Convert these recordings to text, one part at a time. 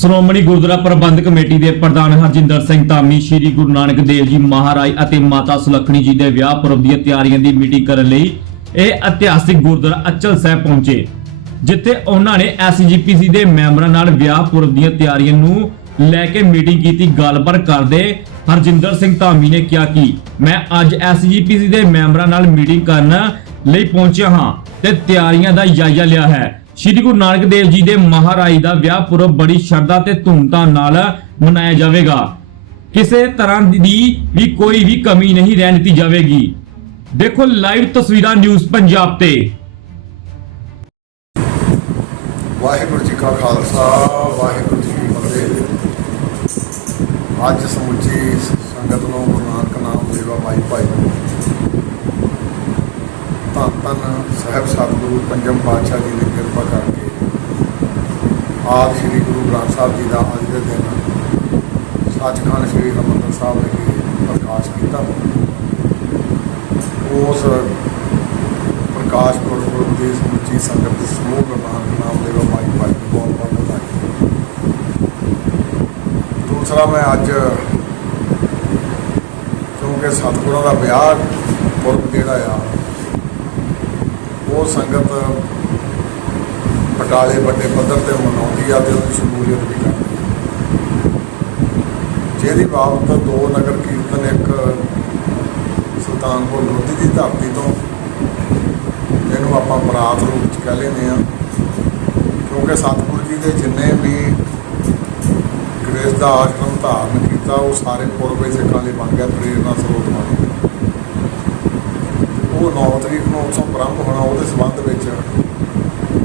ਸ਼੍ਰੋਮਣੀ ਗੁਰਦੁਆਰਾ ਪ੍ਰਬੰਧਕ committee ਦੇ ਪ੍ਰਧਾਨ ਹਰਜਿੰਦਰ ਸਿੰਘ ਧਾਮੀ, ਸ੍ਰੀ ਗੁਰੂ ਨਾਨਕ ਦੇਵ ਜੀ ਮਹਾਰਾਜ ਅਤੇ ਮਾਤਾ ਸੁਲੱਖਣੀ ਜੀ ਦੇ ਵਿਆਹ ਪੁਰਬ ਦੀਆਂ ਤਿਆਰੀਆਂ ਦੀ ਮੀਟਿੰਗ ਕਰਨ ਲਈ ਇਹ ਇਤਿਹਾਸਿਕ ਗੁਰਦੁਆਰਾ ਅਚਲ ਸਾਹਿਬ ਪਹੁੰਚੇ, ਜਿੱਥੇ ਉਹਨਾਂ ਨੇ ਐਸਜੀਪੀਸੀ ਦੇ ਮੈਂਬਰਾਂ ਨਾਲ ਵਿਆਹ ਪੁਰਬ ਦੀਆਂ ਤਿਆਰੀਆਂ ਨੂੰ ਲੈ ਕੇ ਮੀਟਿੰਗ ਕੀਤੀ, ਗੱਲਬਾਤ ਕਰਦੇ ਹਰਜਿੰਦਰ ਸਿੰਘ ਧਾਮੀ ਨੇ ਕਿਹਾ ਕਿ ਮੈਂ ਅੱਜ ਐਸਜੀਪੀਸੀ ਦੇ ਮੈਂਬਰਾਂ ਨਾਲ ਮੀਟਿੰਗ ਕਰਨ ਲਈ ਪਹੁੰਚਿਆ ਹਾਂ ਤੇ ਤਿਆਰੀਆਂ ਦਾ ਜਾਇਜ਼ਾ ਲਿਆ ਹੈ। ਸ਼੍ਰੀ ਗੁਰੂ ਨਾਨਕ ਦੇਵ ਜੀ ਦੇ ਮਹਾਰਾਜ ਦਾ ਵਿਆਹ ਪੁਰਬ ਬੜੀ ਸ਼ਰਧਾ ਤੇ ਧੂਮਧਾਮ ਨਾਲ ਮਨਾਇਆ ਜਾਵੇਗਾ। ਕਿਸੇ ਤਰ੍ਹਾਂ ਦੀ ਵੀ ਕੋਈ ਵੀ ਕਮੀ ਨਹੀਂ ਰਹਿਣ ਦਿੱਤੀ ਜਾਵੇਗੀ। ਦੇਖੋ ਲਾਈਵ ਤਸਵੀਰਾਂ ਨਿਊਜ਼ ਪੰਜਾਬ ਤੇ। ਵਾਹਿਗੁਰੂ ਜੀ ਕਾ ਖਾਲਸਾ, ਵਾਹਿਗੁਰੂ ਜੀ ਕੀ ਫਤਿਹ। ਅੱਜ ਸਮੁੱਚੀ ਸੰਗਤ ਨੂੰ ਗੁਰੂ ਨਾਨਕ ਨਾਮ ਦੇਵਾ ਮਾਈ ਭਾਈ। ਧੰਨ ਧੰਨ ਸਾਹਿਬ ਸਤਿਗੁਰੂ ਪੰਜਮ ਪਾਤਸ਼ਾਹ ਜੀ ਦੀ ਕਿਰਪਾ ਕਰਕੇ ਆਪ ਸ੍ਰੀ ਗੁਰੂ ਗ੍ਰੰਥ ਸਾਹਿਬ ਜੀ ਦਾ ਅੱਜ ਦੇ ਦਿਨ ਸੱਚਖੰਡ ਸ੍ਰੀ ਹਰਿਮੰਦਰ ਸਾਹਿਬ ਵਿਖੇ ਪ੍ਰਕਾਸ਼ ਕੀਤਾ। ਉਸ ਪ੍ਰਕਾਸ਼ ਪੁਰਬ ਦੀ ਸਮੁੱਚੀ ਸੰਗਤ ਸਮੂਹ ਗੁਰੂ ਨਾਮ ਦੇਵਾ ਮਾਈ ਭਾਈ ਬਹੁਤ ਬਹੁਤ ਵਧਾਈ। ਦੂਸਰਾ ਮੈਂ ਅੱਜ ਕਿਉਂਕਿ ਸਤਿਗੁਰਾਂ ਦਾ ਵਿਆਹ ਪੁਰਬ ਜਿਹੜਾ ਆ ਉਹ ਸੰਗਤ ਪਟਾਲੇ ਵੱਡੇ ਪੱਧਰ ਤੇ ਮਨਾਉਂਦੀ ਆ ਤੇ ਉਹਦੀ ਸ਼ਮੂਲੀਅਤ ਵੀ ਕਰਦੀ ਜਿਹਦੀ ਬਾਬਤ ਦੋ ਨਗਰ ਕੀਰਤਨ, ਇੱਕ ਸੁਲਤਾਨਪੁਰ ਲੋਧੀ ਦੀ ਧਰਤੀ ਤੋਂ ਜਿਹਨੂੰ ਆਪਾਂ ਬਰਾਤ ਰੂਪ ਚ ਕਹਿ ਲੈਂਦੇ ਆ। ਕਿਉਂਕਿ ਸਤਿਗੁਰੂ ਜੀ ਦੇ ਜਿੰਨੇ ਵੀ ਗ੍ਰੇਸ ਦਾ ਆਸ਼ਰਮ ਧਾਰਨ ਕੀਤਾ, ਉਹ ਸਾਰੇ ਪੁਰਬੇ ਸਿੱਖਾਂ ਲਈ ਬਣ ਗਿਆ, ਪ੍ਰੇਰਨਾ ਸਰੋਤ ਬਣ ਗਿਆ। ਉਹ 9 ਤਰੀਕ ਨੂੰ ਉੱਥੋਂ ਪ੍ਰਾਰੰਭ ਹੋਣਾ ਉਹਦੇ ਸੰਬੰਧ ਵਿੱਚ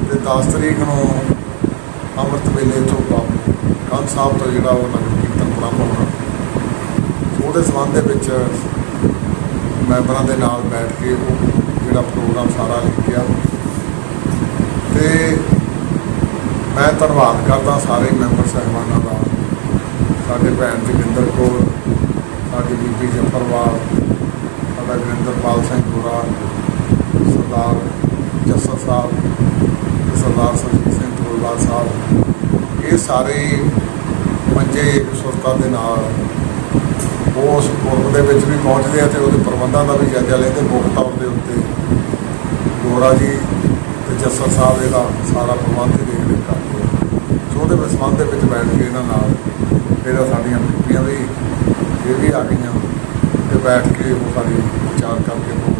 ਤੇ 10 ਤਰੀਕ ਨੂੰ ਅੰਮ੍ਰਿਤ ਵੇਲੇ ਤੋਂ ਕੰਨ ਸਾਹਿਬ ਤੋਂ ਜਿਹੜਾ ਉਹ ਨਗਰ ਕੀਰਤਨ ਪ੍ਰਾਰੰਭ ਹੋਣਾ। ਉਹਦੇ ਸੰਬੰਧ ਦੇ ਵਿੱਚ ਮੈਂਬਰਾਂ ਦੇ ਨਾਲ ਬੈਠ ਕੇ ਉਹ ਜਿਹੜਾ ਪ੍ਰੋਗਰਾਮ ਸਾਰਾ ਲਿਖਿਆ। ਤੇ ਮੈਂ ਧੰਨਵਾਦ ਕਰਦਾ ਸਾਰੇ ਮੈਂਬਰ ਸਹਿਬਾਨਾਂ ਦਾ, ਸਾਡੇ ਭੈਣ ਜਗਿੰਦਰ ਕੌਰ, ਸਾਡੀ ਬੀਬੀ ਜਫਰਵਾਲ ਸਾਡਾ ਗੁਰਿੰਦਰਪਾਲ ਸਿੰਘ ਗੋਰਾ ਸਰਦਾਰ ਜੱਸਾ ਸਾਹਿਬ ਤੇ ਸਰਦਾਰ ਸਰਜੀਤ ਸਿੰਘ ਢੋਲਵਾਲ ਸਾਹਿਬ ਇਹ ਸਾਰੇ ਮੰਜੇ ਸੁਰਤਾ ਦੇ ਨਾਲ ਉਸ ਪੁਰਬ ਦੇ ਵਿੱਚ ਵੀ ਪਹੁੰਚਦੇ ਆ ਤੇ ਉਹਦੇ ਪ੍ਰਬੰਧਾਂ ਦਾ ਵੀ ਜਾਇਜ਼ਾ ਲੈਂਦੇ, ਮੁੱਖ ਤੌਰ ਦੇ ਉੱਤੇ ਗੋਰਾ ਜੀ ਤੇ ਜੱਸਾ ਸਾਹਿਬ ਇਹਦਾ ਸਾਰਾ ਪ੍ਰਬੰਧ ਹੀ ਦੇਖ ਰੇਖ ਕਰਦੇ ਆ। ਸੋ ਉਹਦੇ ਵਿੱਚ ਦੇ ਵਿੱਚ ਬੈਠ ਕੇ ਇਹਨਾਂ ਨਾਲ ਇਹਦਾ ਸਾਡੀਆਂ ਬੀਬੀਆਂ ਵੀ, ਇਹ ਵੀ ਆ ਗਈਆਂ ਬੈਠ ਕੇ ਉਹ ਸਾਡੀ ਵਿਚਾਰ ਕਰਕੇ